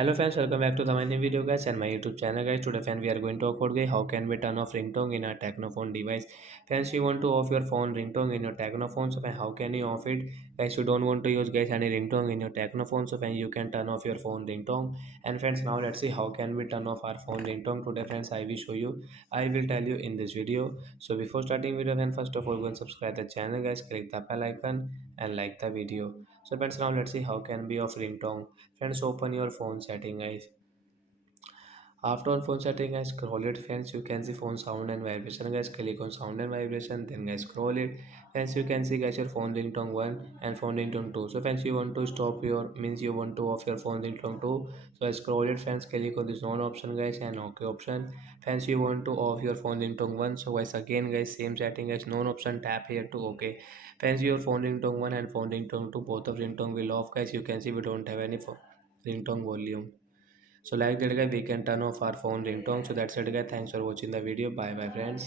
Hello friends, welcome back to my new video guys and my YouTube channel guys. Today friends we are going to talk about guys how can we turn off ringtone in our Technophone device. Friends, you want to off your phone ringtone in your Technophone, so friends, how can you off it? Guys, you don't want to use guys any ringtone in your Technophone, so friends, you can turn off your phone ringtone. And friends, now let's see how can we turn off our phone ringtone. Today friends, I will show you. I will tell you in this video. So before starting video friends, first of all go and subscribe the channel guys, click the bell icon and like the video. So friends, now let's see how can we off ringtone. Friends, open your phone setting guys. After on phone setting guys, scroll it friends, you can see phone sound and vibration guys, click on sound and vibration, then guys scroll it. Friends, you can see guys your phone ringtone 1 and phone ringtone 2. So friends, you want to stop your means you want to off your phone ringtone 2. So I scroll it friends, click on this non option guys and OK option. Friends, you want to off your phone ringtone 1. So guys again guys same setting guys, non option, tap here to OK. Friends, your phone ringtone 1 and phone ringtone 2, both of ringtone will off guys. You can see we don't have any ringtone volume. So like that guy we can turn off our phone ringtone. So that's it guys, thanks for watching the video. Bye bye friends.